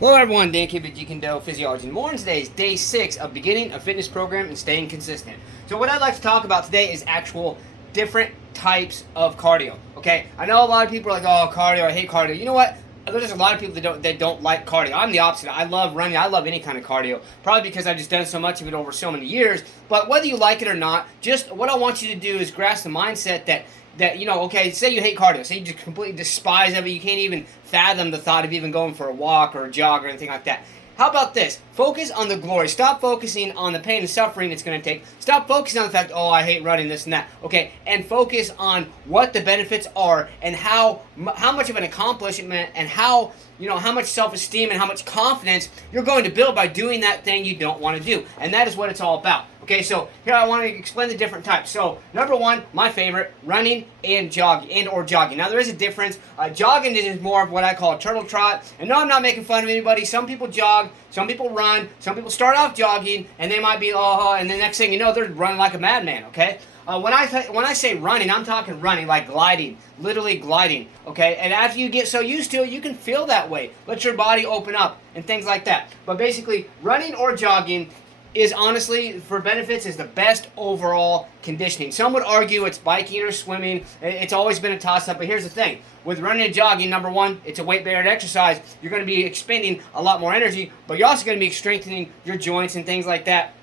Hello everyone, Dan Kibbe, Kune Physiology. And more on today's day 6 of beginning a fitness program and staying consistent. So what I'd like to talk about today is actual different types of cardio. Okay, I know a lot of people are like, oh, cardio, I hate cardio. You know what? There's just a lot of people that don't like cardio. I'm the opposite. I love running. I love any kind of cardio. Probably because I've just done so much of it over so many years. But whether you like it or not, just what I want you to do is grasp the mindset that okay, say you hate cardio, say you just completely despise of it, you can't even fathom the thought of even going for a walk or a jog or anything like that. How about this? Focus on the glory. Stop focusing on the pain and suffering it's going to take. Stop focusing on the fact, oh, I hate running, this and that. Okay, and focus on what the benefits are and how much of an accomplishment and how much self-esteem and how much confidence you're going to build by doing that thing you don't want to do. And that is what it's all about. Okay, so here I want to explain the different types. So number one, my favorite, running and jogging or jogging. Now there is a difference. Jogging is more of what I call a turtle trot. And no, I'm not making fun of anybody. Some people jog, some people run, some people start off jogging, and they might be and the next thing you know, they're running like a madman. Okay. When I say running, I'm talking running like gliding, literally gliding. Okay, and after you get so used to it, you can feel that way. Let your body open up and things like that. But basically, running or jogging is honestly, for benefits, is the best overall conditioning. Some would argue it's biking or swimming. It's always been a toss-up, but here's the thing. With running and jogging, number one, it's a weight-bearing exercise. You're going to be expending a lot more energy, but you're also going to be strengthening your joints and things like that,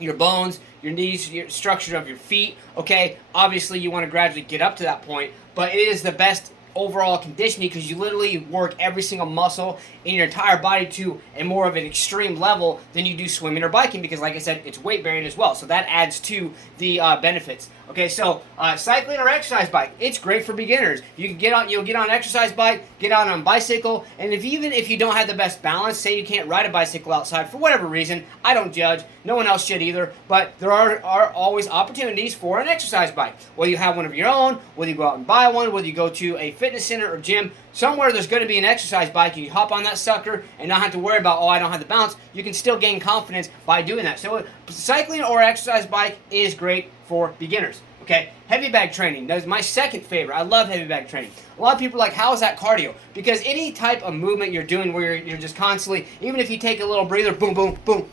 your bones, your knees, your structure of your feet. Okay, obviously you want to gradually get up to that point, but it is the best overall conditioning because you literally work every single muscle in your entire body to a more of an extreme level than you do swimming or biking, because like I said, it's weight bearing as well, so that adds to the benefits. Okay, so cycling or exercise bike, it's great for beginners. You'll get on an exercise bike, get out on a bicycle, and even if you don't have the best balance, say you can't ride a bicycle outside for whatever reason, I don't judge, no one else should either, but there are always opportunities for an exercise bike. Whether you have one of your own, whether you go out and buy one, whether you go to a fitness center or gym, somewhere there's going to be an exercise bike, you hop on that sucker and not have to worry about, oh, I don't have the balance. You can still gain confidence by doing that. So cycling or exercise bike is great for beginners. Okay, heavy bag training, that is my second favorite. I love heavy bag training. A lot of people are like, how is that cardio? Because any type of movement you're doing where you're just constantly, even if you take a little breather, boom, boom, boom,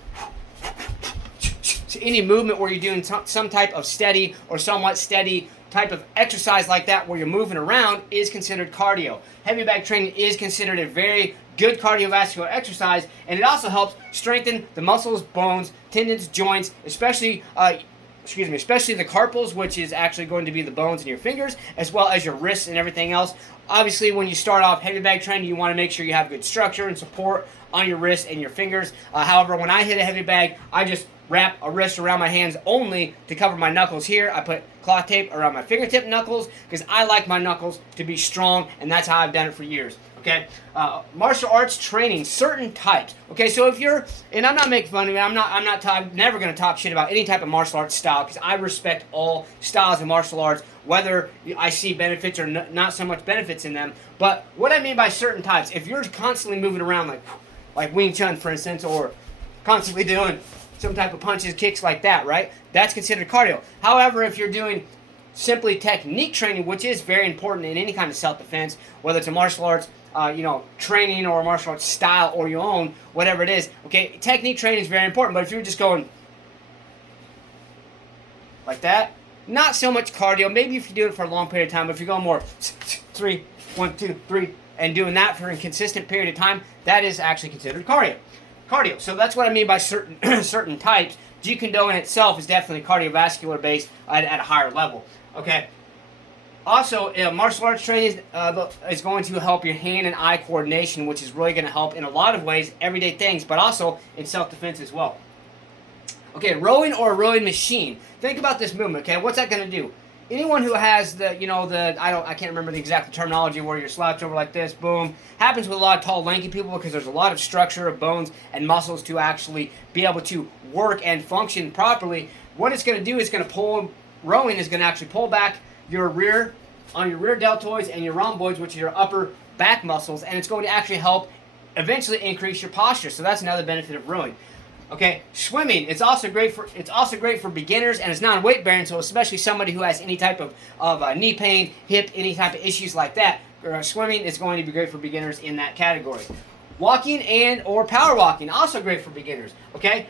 any movement where you're doing some type of steady or somewhat steady type of exercise like that where you're moving around is considered cardio. Heavy bag training is considered a very good cardiovascular exercise, and it also helps strengthen the muscles, bones, tendons, joints, especially the carpals, which is actually going to be the bones in your fingers, as well as your wrists and everything else. Obviously, when you start off heavy bag training, you want to make sure you have good structure and support on your wrists and your fingers. However, when I hit a heavy bag, I just wrap a wrist around my hands only to cover my knuckles here. I put cloth tape around my fingertip knuckles because I like my knuckles to be strong, and that's how I've done it for years. Okay, martial arts training, certain types. Okay, so if you're, and I'm not making fun of it, I'm never going to talk shit about any type of martial arts style because I respect all styles of martial arts, whether I see benefits or not so much benefits in them. But what I mean by certain types, if you're constantly moving around like Wing Chun, for instance, or constantly doing some type of punches, kicks like that, right? That's considered cardio. However, if you're doing simply technique training, which is very important in any kind of self-defense, whether it's a martial arts training or a martial arts style or your own, whatever it is, okay, technique training is very important. But if you're just going like that, not so much cardio. Maybe if you do it for a long period of time, but if you're going more 3, 1, 2, 3, and doing that for a consistent period of time, that is actually considered cardio. So that's what I mean by certain types. Jeet Kune in itself is definitely cardiovascular based at a higher level. Okay. Also, martial arts training is going to help your hand and eye coordination, which is really going to help in a lot of ways, everyday things, but also in self-defense as well. Okay, rowing or a rowing machine. Think about this movement. Okay, what's that going to do? Anyone who has I can't remember the exact terminology where you're slouched over like this, boom, happens with a lot of tall, lanky people because there's a lot of structure of bones and muscles to actually be able to work and function properly. What it's going to do is rowing is going to actually pull back your rear deltoids and your rhomboids, which are your upper back muscles, and it's going to actually help eventually increase your posture. So that's another benefit of rowing. Okay, swimming, it's also great for beginners, and it's non-weight bearing, so especially somebody who has any type of knee pain, hip, any type of issues like that, swimming is going to be great for beginners in that category. Walking and or power walking, also great for beginners. Okay,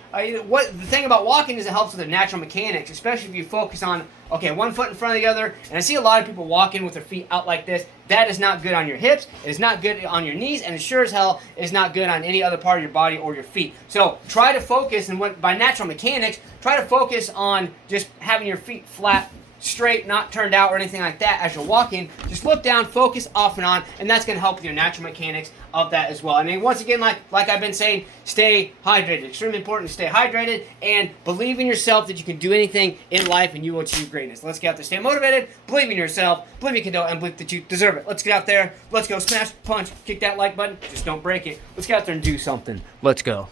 what the thing about walking is it helps with the natural mechanics, especially if you focus on one foot in front of the other. And I see a lot of people walking with their feet out like this. That is not good on your hips. It is not good on your knees, and it sure as hell is not good on any other part of your body or your feet. So try to focus, and by natural mechanics, try to focus on just having your feet flat, straight, not turned out or anything like that as you're walking. Just look down, focus off and on, and that's going to help with your natural mechanics of that as well. And then once again, like I've been saying, stay hydrated. Extremely important to stay hydrated and believe in yourself that you can do anything in life and you will achieve greatness. Let's get out there, stay motivated, believe in yourself, believe you can do it, and believe that you deserve it. Let's get out there, let's go smash, punch, kick that like button, just don't break it. Let's get out there and do something. Let's go.